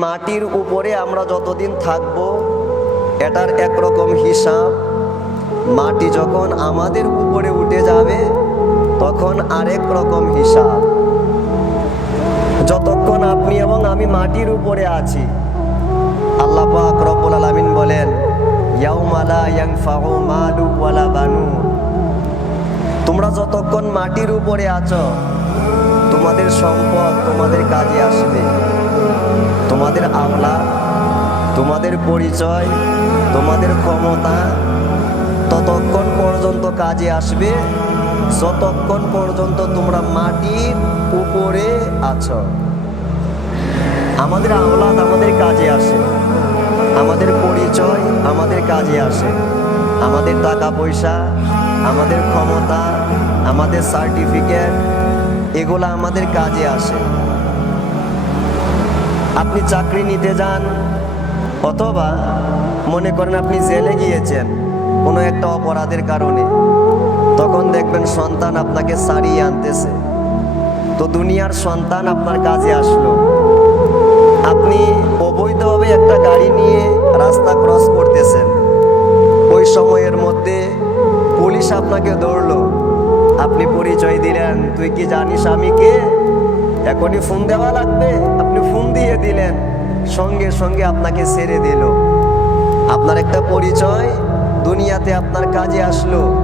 মাটির উপরে আমরা যতদিন থাকব, এটার একরকম হিসাব। মাটি যখন আমাদের উপরে উঠে যাবে, তখন আরেক রকম হিসাব। যতক্ষণ আপনি এবং আমি মাটির উপরে আছি, আল্লাহ পাক রব্বুল আলামিন বলেন ইয়াউমালা ইয়ানফাউ মালু ওয়ালা বানু তোমরা যতক্ষণ মাটির উপরে আছো, তোমাদের সম্পদ তোমাদের কাজে আসবে। তোমাদের আমলা, তোমাদের পরিচয়, তোমাদের ক্ষমতা, ততক্ষণ পর্যন্ত কাজে আসবে, যতক্ষণ পর্যন্ত তোমরা মাটির উপরে আছো। আমাদের আমলাদ আমাদের কাজে আসে। আমাদের পরিচয় আমাদের কাজে আসে। আমাদের টাকা পয়সা আমাদের ক্ষমতা, আমাদের সার্টিফিকেট, এগুলো আমাদের কাজে আসে। আপনি চাকরি নিতে যান, অথবা মনে করেন আপনি জেলে গিয়েছেন কোনো একটা অপরাধের কারণে, তখন দেখবেন সন্তান আপনাকে সারিয়ে আনতেছে। তো দুনিয়ার সন্তান আপনার কাজে আসলো। আপনি অবৈধভাবে একটা গাড়ি নিয়ে রাস্তা ক্রস করতেছেন। ওই সময়ের মধ্যে পুলিশ আপনাকে ধরলো। আপনি পরিচয় দিলেন, তুই কি জানিস আমি কে? এখনই ফোন দেওয়া লাগবে। আপনি ফোন দিয়ে দিলেন। সঙ্গে সঙ্গে আপনাকে ছেড়ে দিল। আপনার একটা পরিচয় দুনিয়াতে আপনার কাজে আসলো।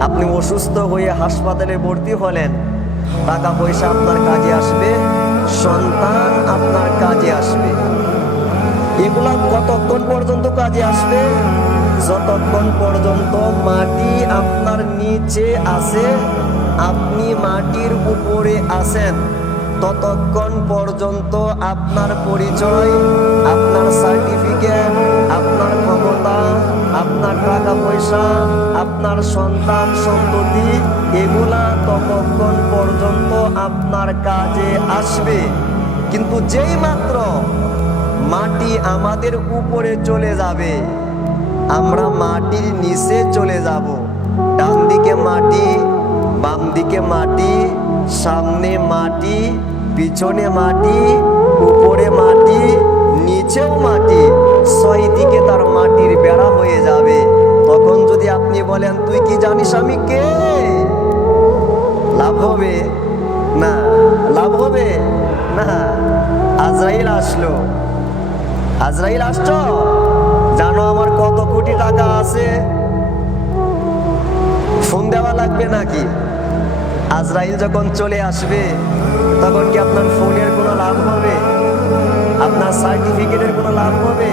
আপনি অসুস্থ হয়ে হাসপাতালে ভর্তি হলেন। টাকা পয়সা আপনার কাজে আসবে। সন্তান আপনার কাজে আসবে। এগুলা কতক্ষণ পর্যন্ত কাজে আসবে? যতক্ষণ পর্যন্ত মাটি আপনার নিচে আছে, আপনি মাটির উপরে আছেন। ততক্ষণ পর্যন্ত আপনার পরিচয়, আপনার সার্টিফিকেট আপনার ক্ষমতা, আপনার টাকা পয়সা, আপনার সন্তান সন্ততি এগুলা ততক্ষণ পর্যন্ত আপনার কাজে আসবে। কিন্তু যেই মাত্র মাটি আমাদের উপরে চলে যাবে, আমরা মাটির নিচে চলে যাব। ডান দিকে মাটি বাম দিকে মাটি সামনে মাটি, পিছনে মাটি, উপরে মাটি, নিচেও মাটি ছয় দিকে তার মাটির বেড়া হয়ে যাবে। তখন যদি আপনি বলেন, তুই কি জানিস আমি কে? লাভ হবে। না, লাভ হবে। না, আজরাইল আসলো। আজরাইল আসছো? জানো আমার কত কোটি টাকা আছে? ফোন দেওয়া লাগবে নাকি? আজরাইল যখন চলে আসবে, তখন কি আপনার ফোনের কোনো লাভ হবে? আপনার সার্টিফিকেটের কোনো লাভ হবে?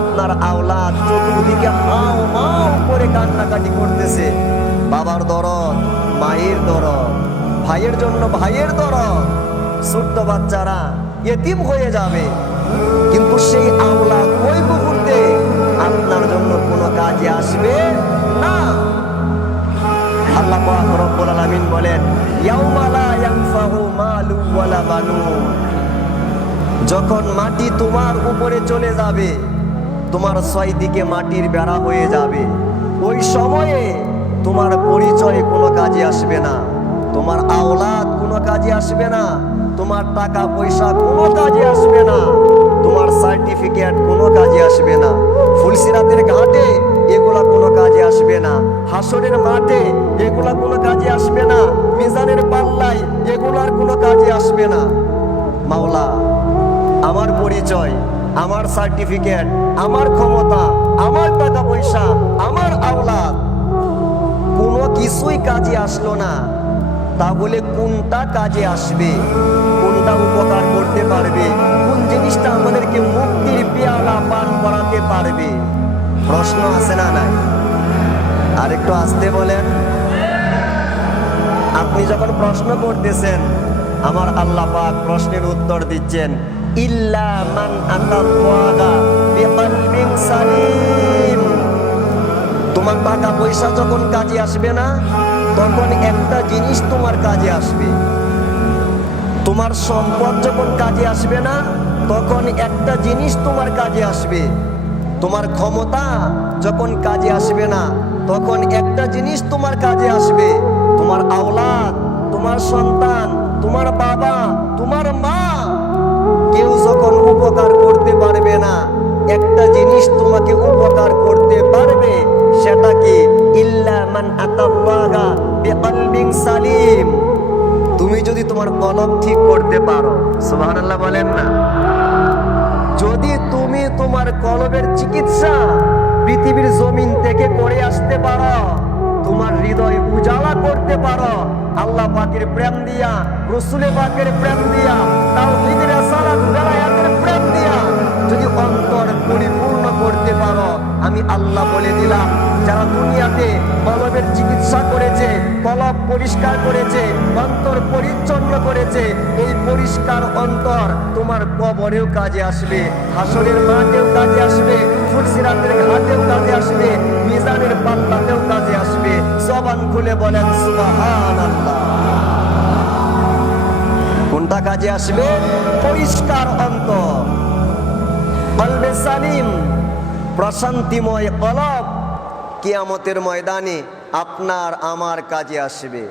আপনার আওলাদ চতুর্দিকে হাও মাও করে কান্নাকাটি করতেছে। বাবার দরদ, মায়ের দরদ, ভাইয়ের জন্য ভাইয়ের দরদ। ছোট্ট বাচ্চারা এতিম হয়ে যাবে। কিন্তু সেই আওলাদ বানুন যখন মাটি তোমার উপরে চলে যাবে, তোমার ছয় দিকে মাটির বেড়া হয়ে যাবে। ওই সময়ে তোমার পরিচয় কোনো কাজে আসবে না, তোমার আওলাদ কোনো কাজে আসবে না, তোমার টাকা পয়সা কোনো কাজে আসবে না, তোমার সার্টিফিকেট কোনো কাজে আসবে না, ফুলসিরাতের ঘাটে এগুলা কোনো কাজে আসবে না, হাসরের মাঠে এগুলা কোনো কাজে আসবে না, মিজানের পাল্লায় এগুলার কোনো কাজে আসবে না। মাওলা, আমার পরিচয়, আমার সার্টিফিকেট, আমার ক্ষমতা, আমার টাকা পয়সা আমার আওলাদ, কোনো কিছুই কাজে আসলো না। তাহলে কোনটা কাজে আসবে, কোনটা উপকার করতে পারবে, কোন জিনিসটা আমাদেরকে মুক্তির পেয়ালা পান করাতে পারবে? প্রশ্ন আছে না নাই? আরেকটু আসতে বলেন। আপনি যখন প্রশ্ন করতেছেন, আমার আল্লাহ পাক প্রশ্নের উত্তর দিচ্ছেন, ইল্লা মান তোমার টাকা পয়সা যখন কাজে আসবে না, তখন একটা জিনিস তোমার কাজে আসবে। তোমার সম্পদ যখন কাজে আসবে না, তখন একটা জিনিস তোমার কাজে আসবে। তোমার ক্ষমতা যখন কাজে আসবে না, তখন একটা জিনিস তোমার কাজে আসবে। তোমার আওলাদ, তোমার সন্তান, তোমার বাবা, তোমার মা। কেউ যখন উপকার করতে পারবে না, একটা জিনিস তোমাকে উপকার করতে পারবে, সেটা কি? ইল্লা মান আতাল্লাহা বিকলবিন সালিম। তুমি যদি তোমার কলম ঠিক করতে পারো, সুবহানাল্লাহ বলেন না। যদি তুমি তোমার কলবের চিকিৎসা পৃথিবীর জমিন থেকে করে আসতে পারো তোমার হৃদয় উজালা করতে পারো। আল্লাহ পাকের প্রেম দিয়া রসুলে পাকের প্রেম দিয়া বেলায়াতের প্রেম দিয়া যদি অন্তর পরিপূর্ণ করতে পারো, আমি আল্লাহ বলে দিলাম, যারা দুনিয়াতে কলবের চিকিৎসা করেছে, কলব পরিষ্কার করেছে, অন্তর পরিচ্ছন্ন করেছে, এই পরিষ্কার অন্তর তোমার কবরেও কাজে আসবে, হাসরের মাঠেও কাজে আসবে ফুলসিরাতের ঘাটেও কাজে আসবে, মিজানের পাল্লাতেও কাজে আসবে। জবান খুলে বলেন কোনটা কাজে আসবে? পরিষ্কার অন্তর। কলবে সালিম, প্রশান্তিময় কলব কিয়ামতের ময়দানে আপনার আমার কাজে আসবে।